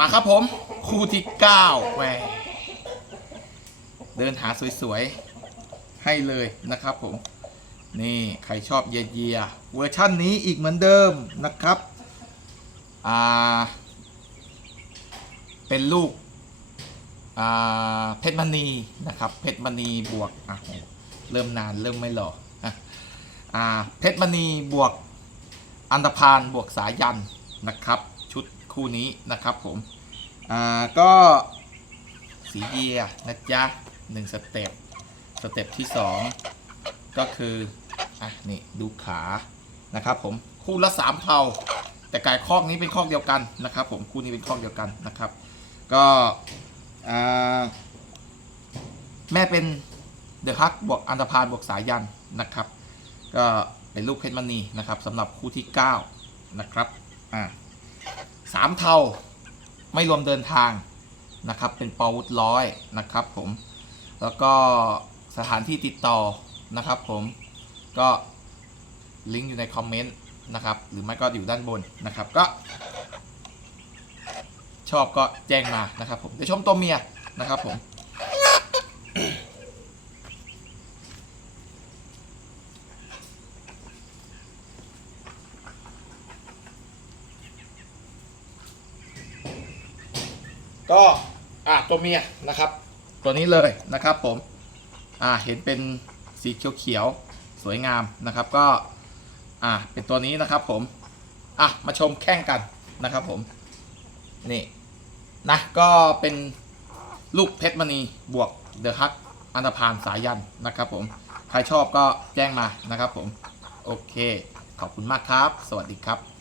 มาครับผม คู่ที่9แหวเดินหาสวยๆ ให้เลยนะครับผม นี่ใครชอบเยียเยียเวอร์ชั่นนี้อีกเหมือนเดิมนะครับ อ่า เป็นลูก อ่า เพชรมณีนะครับ เพชรมณีบวกอะเริ่มนานเริ่มไม่หล่ออ่า เพชรมณีบวกอันธพาลบวกสายันนะครับ คู่นี้นะครับผมอ่าก็สีเยียนะจ๊ะหนึ่งสเต็ปสเต็ปที่สองก็คืออะนี่ดูขานะครับผมคู่ละสามเผาแต่กายคอกนี้เป็นคอกเดียวกันนะครับ ผมคู่นี้เป็นคอกเดียวกันนะครับ ก็อ่าแม่เป็นเดอะฮักบวกอันธพาลบวกสายันนะครับ ก็เป็นลูกเพชรมณีนะครับสำหรับคู่ที่ 9 นะครับอ่า สามเท่าไม่รวมเดินทางนะครับ เป็นปอวุธร้อยนะครับผมแล้วก็สถานที่ติดต่อนะครับผมก็ลิงก์อยู่ในคอมเมนต์นะครับหรือไม่ก็อยู่ด้านบนนะครับก็ ชอบก็แจ้งมานะครับผมเดี๋ยวชมตัวเมียนะครับผม ก็อะตัวเมียนะครับ ตัวนี้เลยนะครับผมอ่าเห็นเป็นสีเขียวๆสวยงามนะครับก็อ่าเป็นตัวนี้นะครับผมอะมาชมแข่งกันนะครับผมนี่นะก็เป็นลูกเพชรมณีบวกเดอะฮักอันธพาลสายันนะครับผมใครชอบก็แจ้งมานะครับผม โอเค ขอบคุณมากครับ สวัสดีครับ